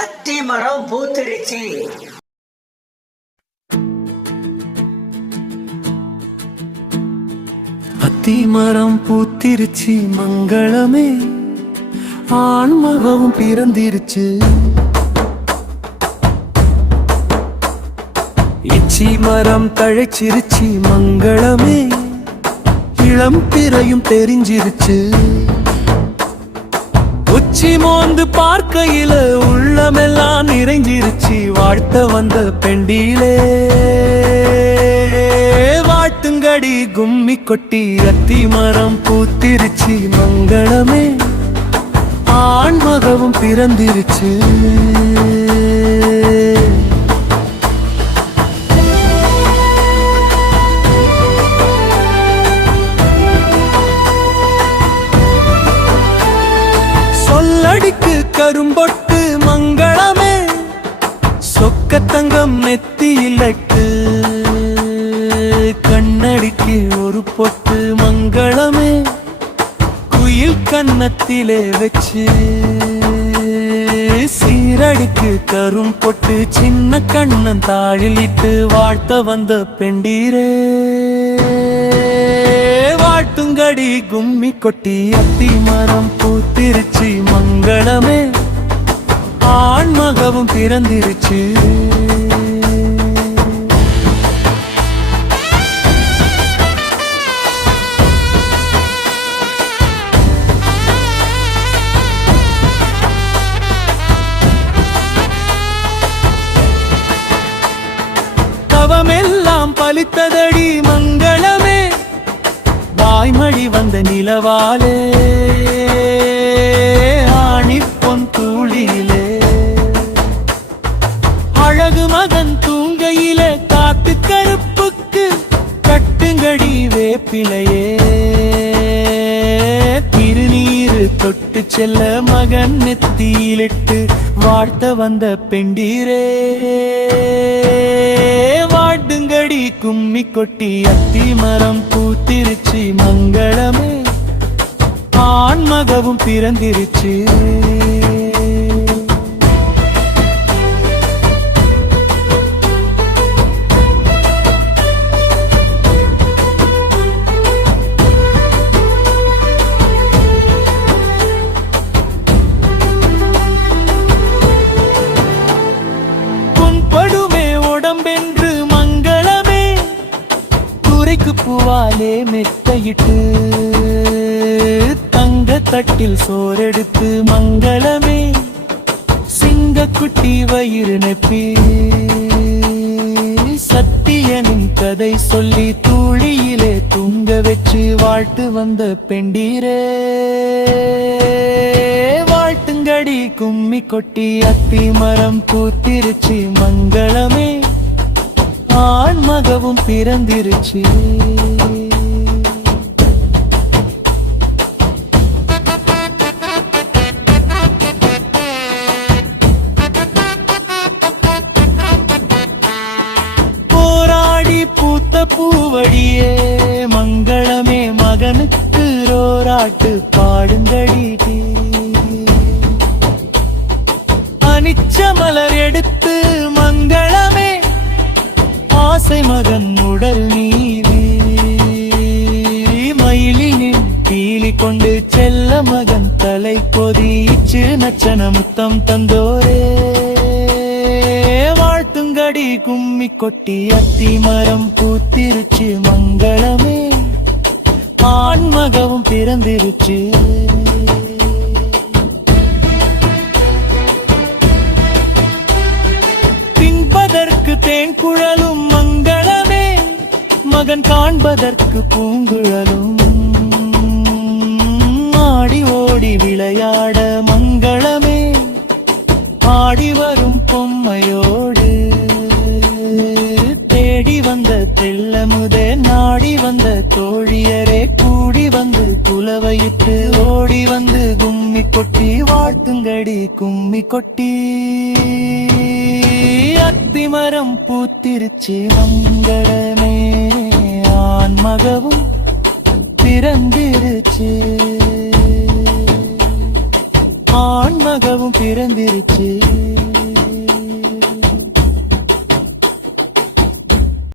அத்தி மரம் பூத்திருச்சு. அத்தி மரம் பூத்திருச்சு மங்களமே, ஆண்மகவும் பிறந்திருச்சு. இச்சி மரம் தழைச்சிருச்சு மங்களமே, இளம் பிறையும் தெரிஞ்சிருச்சு. உச்சி மோந்து பார்க்கையில உள்ளமெல்லாம் நிறைஞ்சிருச்சு. வாழ்த்த வந்த பெண்டிலே வாழ்த்துங்கடி கும்மி கொட்டி. அத்தி மரம் பூத்திருச்சு மங்களமே, ஆண்மகவும் பிறந்திருச்சு. சொல்லடிக்கு கரும்பொட்டு மங்களமே, சொக்கத்தங்கம் நெத்தியிலட்டு. கண்ணடிக்கு ஒரு பொட்டு மங்களமே, குயில் கன்னத்திலே வச்சு. சீரடிக்கு கரும் பொட்டு சின்ன கண்ணன் தாழிலிட்டு. வாழ்த்த வந்த பெண்டீரே வாழ்த்துங்கடி கும்மி கொட்டி. அத்தி மரம் பூத்திருச்சு மங்களமே, ஆண்மகவும் பிறந்திருச்சு. தவமெல்லாம் பலித்ததடி மங்களமே, வாய்மொழி வந்த நிலவாலே ஆணி பொன் தூளிலே. அழகு மகன் தூங்கையிலே காத்து கருப்புக்கு கட்டுங்கடி வேப்பிலையே. திருநீரு தொட்டு செல்ல மகன் நெத்தியிலிட்டு. வாழ்த்த வந்த பெண்டீரே வாட்டுங்கடி கும்மி கொட்டி. அத்தி மரம் பூத்திருச்சு மங்களமே, ஆண்மகவும் பிறந்திருச்சு. புண்படுமே உடம்பென்று மங்களமே, குறைக்கு பூவாலே மெத்தையிட்டு. தங்க தட்டில் சோறெடுத்து மங்களமே, சிங்கக்குட்டி வயிறு நெப்பி. சத்தியனின் கதை சொல்லி தூளியிலே தூங்க வச்சு. வாழ்த்து வந்த பெண்டீரே வாழ்த்துங்கடி கும்மி கொட்டி. அத்தி மரம் பூத்திருச்சு மங்களமே, ஆண்மகவும் பிறந்திருச்சு. போராடி பூத்த பூவடியே மங்களமே, மகனுக்கு ரோராட்டு பாடுங்கடி. அனிச்ச மலர் எடுத்து மங்களமே, ஆசை மகன் உடல் நீலி. மயிலினின் பீலி கொண்டு செல்ல மகன் தலை கொதிச்சு. நச்சன முத்தம் தந்தோரே வாழ்த்துங்கடி கும்மி கொட்டி. அத்தி மரம் பூத்திருச்சு மங்களமே, ஆண்மகவும் பிறந்திருச்சு. தின்பதற்கு தேன்குழலும் மங்களமே, மகன் காண்பதற்கு பூங்குழலும். ஆடி ஓடி விளையாட மங்களமே, ஆடி வரும் பொம்மையோடு. தேடி வந்த தெல்லமுதே நாடி வந்த தோழியரே. கூடி வந்து குலவையிட்டு ஓடி வந்து கும்மி கொட்டி. வாழ்த்துங்கடி கும்மி கொட்டி. அத்தி மரம் பூத்திருச்சு மங்களமே, ஆண்மகவும் பிறந்திருச்சு. ஆண்மகவும் பிறந்திருச்சு.